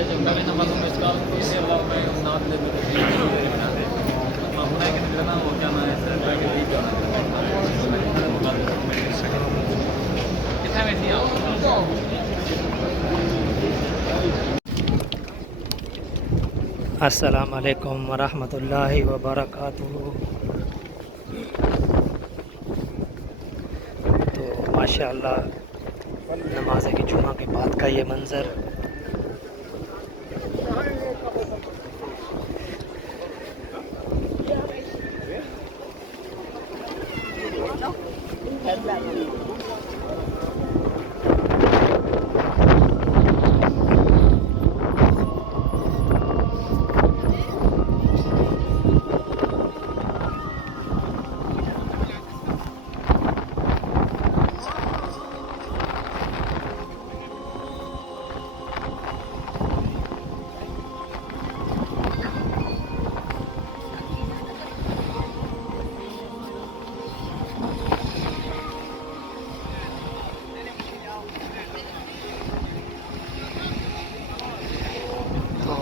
Kami naman ng mezcal, इसे अल्लाह में नाद ले तो होना कि निकलना हो क्या ना ऐसे बैठ के जाना कितना वैसे आओ अस्सलाम वालेकुम वरहमतुल्लाहि वबरकातुहू। तो माशाअल्लाह नमाज की जुमा के बाद का ये मंज़र।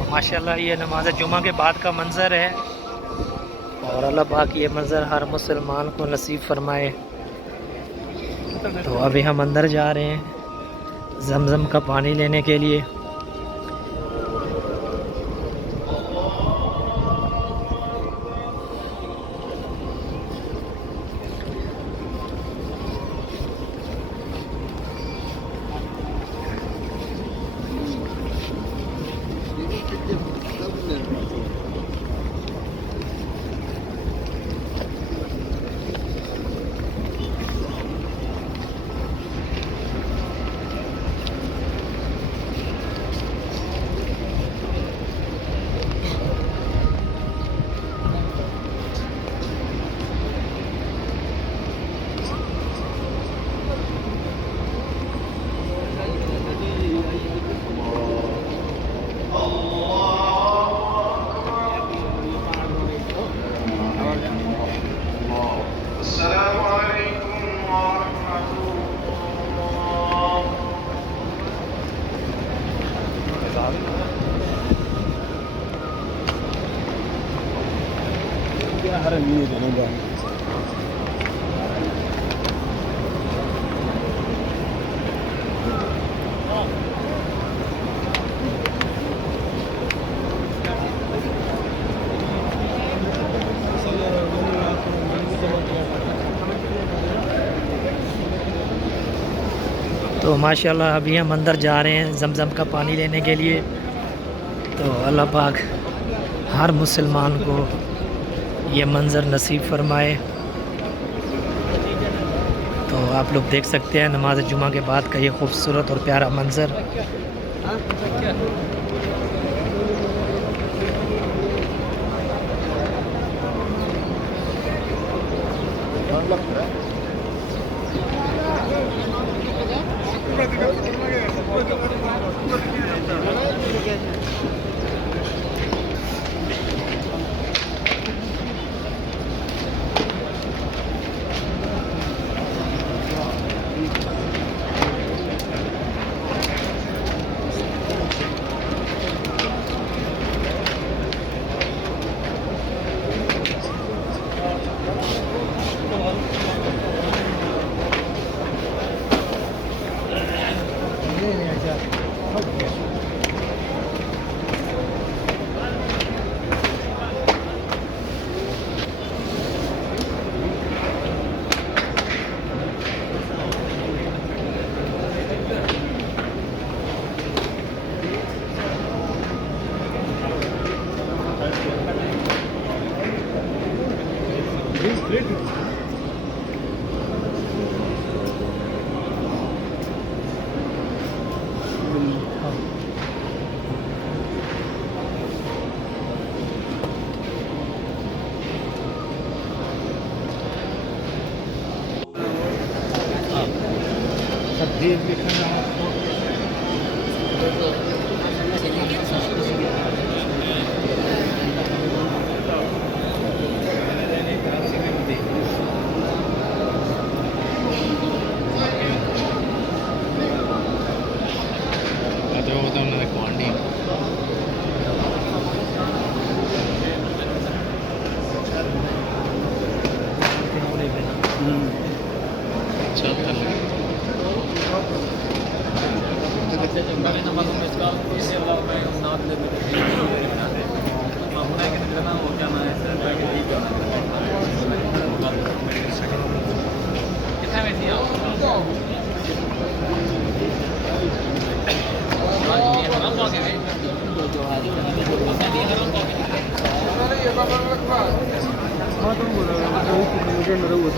माशाल्लाह ये नमाज जुमा के बाद का मंज़र है और अल्लाह पाक ये मंज़र हर मुसलमान को नसीब फरमाए। तो अभी हम अंदर जा रहे हैं ज़मज़म का पानी लेने के लिए। तो माशाल्लाह अभी हम अंदर जा रहे हैं ज़मज़म का पानी लेने के लिए। तो अल्लाह पाक हर मुसलमान को ये मंज़र नसीब फरमाए। तो आप लोग देख सकते हैं नमाज जुमा के बाद का ये खूबसूरत और प्यारा मंज़र। Cuando me estaba diciendo मैं नाद ले तो मामूना के निकला ना वो क्या ना ऐसे बैग दी जाना कितना में थी आप ये हराम पाके गए जो आज ये हराम पाके हाँ तुम बोलो मुझे मेरे वो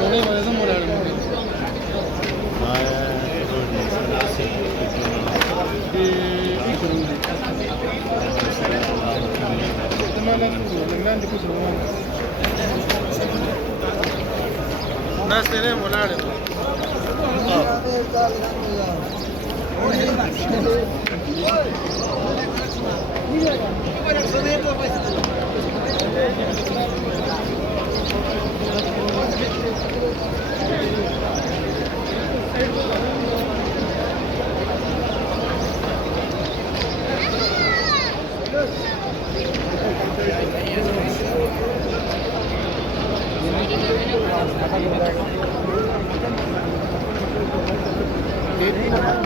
थोड़े बड़े से मोड़ा Nas tenemos la Thank you.